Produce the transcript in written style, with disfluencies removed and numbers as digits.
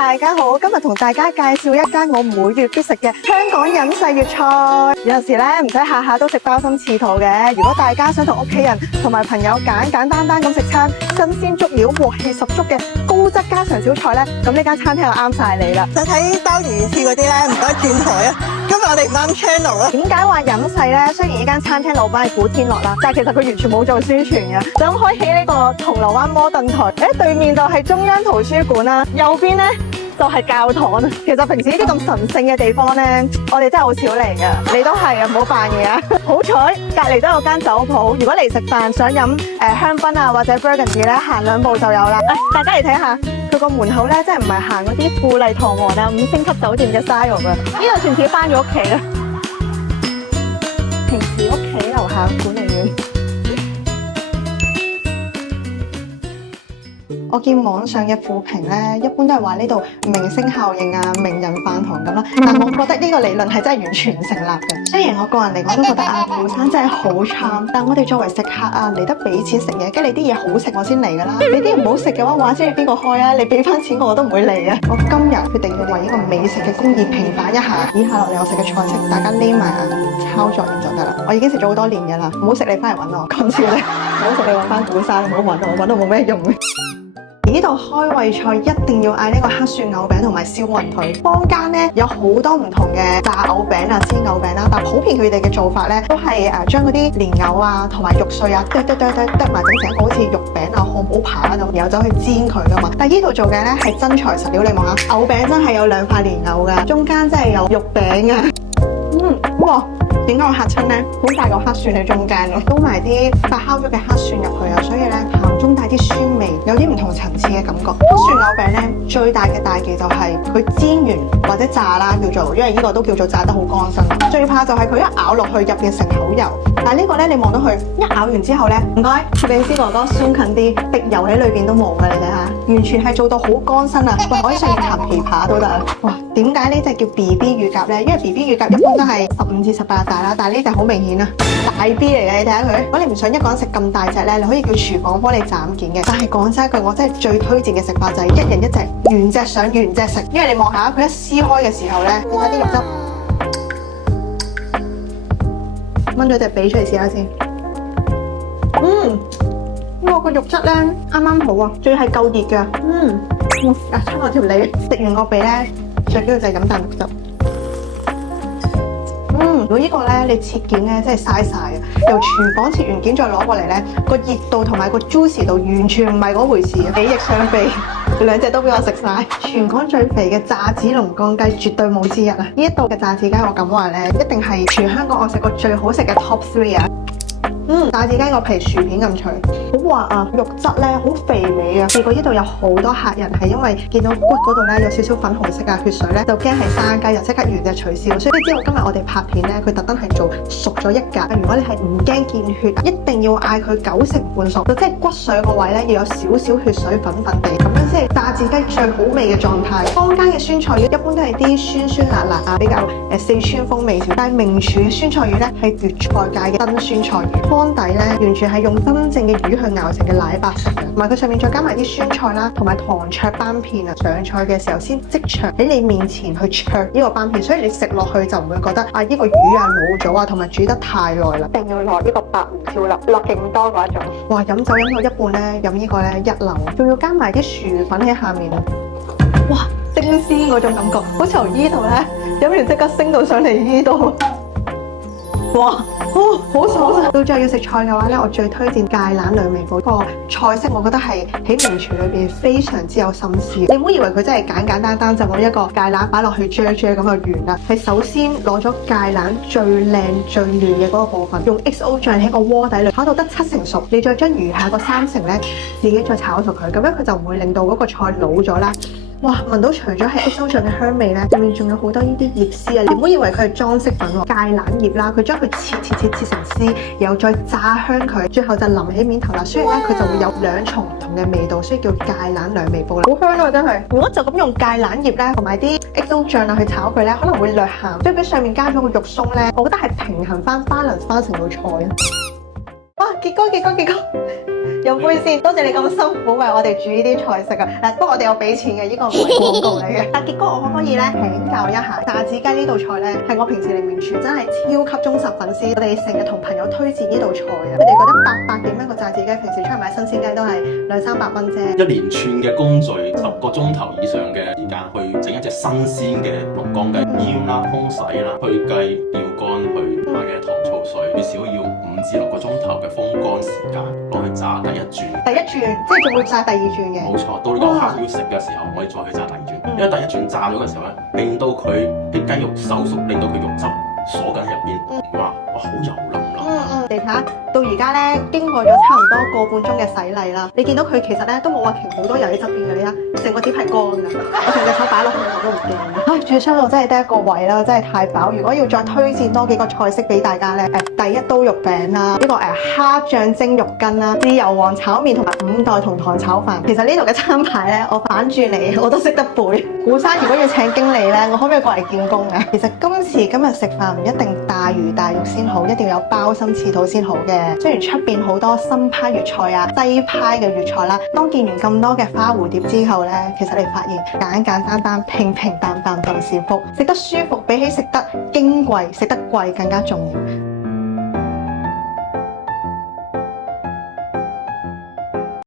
大家好，今日同大家介紹一間我每月必食嘅香港隱世粵菜。有時咧唔使下下都食鮑參翅肚嘅，如果大家想同屋企人同埋朋友簡單咁食餐新鮮足料、鑊氣十足嘅高質家常小菜咧，咁呢間餐廳就啱晒你啦。想睇鮑魚翅嗰啲咧，唔該轉台啊！今日我哋唔啱 channel 啊。點解話隱世咧？雖然呢間餐廳老闆係古天樂啦，但係其實佢完全冇做宣傳嘅。就咁開起呢個銅鑼灣摩頓台，對面就係中央圖書館啦，右邊咧就係教堂。其實平時呢啲咁神聖嘅地方咧，我哋真係好少嚟㗎。你都係啊，唔好扮嘢啊！好彩隔離都有間酒鋪，如果嚟食飯想飲香檳啊或者 Burgundy 咧，行2步就有啦。大家嚟睇下佢個門口咧，真係唔係行嗰啲富麗堂皇啊5星級酒店嘅 style 㗎。呢度算似翻咗屋企啦。平時屋企樓下管理員。我見網上嘅負評咧，一般都係話呢度明星效應啊、名人飯堂咁啦。但我覺得呢個理論係真係完全唔成立嘅。雖然我個人嚟講都覺得啊，釜山真係好 charm，但我哋作為食客啊，嚟得俾錢食嘢，跟住你啲嘢好食我先嚟㗎啦。你啲嘢唔好食嘅話先係邊個開啊？你俾翻錢我都唔會嚟啊！我今日決定要為呢個美食嘅公義平反一下。以下落嚟我食嘅菜式，大家匿埋眼抄作完就得啦。我已經食咗好多年㗎啦，唔好食你翻嚟揾我。今次咧，唔好食你揾翻釜山，唔好揾我，揾到冇咩用嘅。呢度開胃菜一定要嗌呢個黑蒜牛餅同埋燒雲腿。坊間咧有好多唔同嘅炸牛餅啊、煎牛餅啦，但普遍佢哋嘅做法咧都係將嗰啲蓮藕啊同埋肉碎啊剁埋整成一個好似肉餅啊、漢堡扒咁，然後走去煎佢噶嘛。但係呢度做嘅咧係真材實料，你望下牛餅真係有2塊蓮藕噶，中間真係有肉餅啊。哇！點解我嚇親咧？好大個黑蒜喺中間咯，撈埋啲發酵咗嘅黑蒜入去啊，所以咧鹹中帶啲酸味，有啲唔同層次嘅感覺。黑蒜牛餅咧最大嘅大忌就係佢煎完或者炸啦叫做，因為呢個都叫做炸得好乾身啦。最怕就係佢一咬落去入邊成口油，但係呢個咧你望到佢一咬完之後咧，唔該，攝影師哥哥 zoom 近啲，滴油喺裏邊都冇㗎，你睇下，完全係做到好乾身啊！喂，可以上面搽枇杷都得啊！哇，點解呢隻叫 BB 乳鴿咧？因為 BB 乳鴿一般都係15至18大啦，但係呢隻好明顯啊，大 B 嚟嘅，你睇下佢。如果你唔想一個人食咁大隻咧，你可以叫廚房幫你斬件嘅。但係講真一句，我真係最推薦嘅食法就係一人一隻，原隻上原隻食。因為你望下佢一撕開嘅時候咧，你睇啲肉汁，掹咗隻髀出嚟試下先。哇，個肉質咧啱啱好啊，最係夠熱㗎。出我條脷，食完個髀咧，最緊要就係飲啖肉汁。如果呢個咧你切件咧真係嘥晒啊！由廚房切完件再攞過嚟咧，個熱度同埋個 juicy 度完全唔係嗰回事，比翼雙飛，兩隻都俾我食晒。全港最肥嘅炸子龍江雞絕對冇之一啊！呢一度嘅炸子雞我敢話咧，一定係全香港我食過最好食嘅 top 3啊！炸子雞個皮薯片咁脆，好滑啊，肉質咧好肥美啊！試過呢度有好多客人係因為見到骨嗰度咧有少少粉紅色啊血水咧，就驚係生雞，就即刻原隻取消。所以你知道今日我哋拍片咧，佢特登係做熟咗一格。如果你係唔驚見血，一定要嗌佢90半熟，就即係骨髓個位咧要有少少血水粉粉地，咁樣先係炸子雞最好味嘅狀態。坊間嘅酸菜魚一般都係啲酸辣辣啊，比較四川風味少，但係名廚嘅酸菜魚咧係粵菜界嘅真酸菜魚。湯底咧完全係用真正嘅魚去熬成嘅奶白色嘅，同埋佢上面再加埋啲酸菜啦，同埋糖灼斑片啊，上菜嘅時候先即場喺你面前去灼呢個斑片，所以你食落去就唔會覺得啊呢個魚啊老咗啊，同埋煮得太耐啦。一定要落呢個白胡椒粒，落勁多嗰一種。哇！飲酒飲到一半咧，飲呢個咧一流，仲要加埋啲薯粉喺下面。哇！蒸鮮嗰種感覺，好似由呢度咧飲完即刻升到上嚟呢度。哇！好爽！到最後要食菜嘅話咧，我最推薦芥蘭兩味煲。個菜式我覺得係喺名廚裏邊非常之有心思。你唔好以為佢真係簡單就咁一個芥蘭擺落去啫咁就完啦。係首先攞咗芥蘭最靚最嫩嘅嗰個部分，用 XO 醬喺個鍋底裏炒到得7成熟，你再將餘下個3成咧自己再炒熟佢，咁樣佢就唔會令到嗰個菜老咗啦。哇！聞到除咗係 XO 醬嘅香味咧，入面仲有好多呢啲葉絲啊！你唔好以為佢係裝飾品喎，芥蘭葉啦，佢將佢切成絲，然後再炸香佢，最後就淋喺面頭啦。所以咧佢就會有2重唔同嘅味道，所以叫芥蘭兩味煲啦。好香啊，真係！如果就咁用芥蘭葉咧，同埋啲 XO 醬啊去炒佢咧，可能會略鹹，所以佢上面加咗個肉鬆咧，我覺得係平衡翻 balance 翻成道菜啊！哇！傑哥！飲杯先，多謝你咁辛苦為我哋煮呢啲菜式啊！嗱，不過我哋有俾錢嘅，呢個唔係廣告嚟嘅。但傑哥，我可唔可以咧請教一下炸子雞呢道菜咧？係我平時嚟名廚真係超級忠實粉絲，我哋成日同朋友推薦呢道菜啊！佢哋覺得800幾蚊個炸子雞，平時出去買新鮮雞都係200-300蚊啫。一連串嘅工序，10個鐘頭以上嘅時間去整一隻新鮮嘅龍江雞，醃啦、烘洗啦、去雞、吊乾、去買嘅糖醋水，最少要5至6個鐘頭嘅風乾時間攞去炸第一轉。第一轉即係仲會炸第二轉嘅。冇錯，到呢個客要食嘅時候，我哋再去炸第二轉。因為第一轉炸咗嘅時候咧，令到佢啲雞肉收縮，令到佢肉汁鎖緊喺入邊。哇，好油淋淋。你睇下，到而家咧經過咗差唔多個半鐘嘅洗禮啦，你見到佢其實咧都冇話停好多油喺側邊嘅，你睇成個碟係乾㗎，我成隻手擺落去我都唔驚。唉，煮出到真係得一個位啦，真係太飽。如果要再推薦多幾個菜式俾大家咧，第一刀肉餅啦，呢個蝦醬蒸肉筋啦，豉油皇炒麵同埋5代同堂炒飯。其實呢度嘅餐牌咧，我反轉嚟我都識得背。古生如果要請經理咧，我可唔可以過嚟見工啊？其實今時今日食飯唔一定大魚大肉先好，一定要有鮑參翅肚先好嘅。雖然出邊好多新派粵菜啊、西派嘅粵菜啦，當見完咁多嘅花蝴蝶之後咧，其實你發現簡簡單單、平平淡淡就是福，食得舒服比起食得矜貴、食得貴更加重要。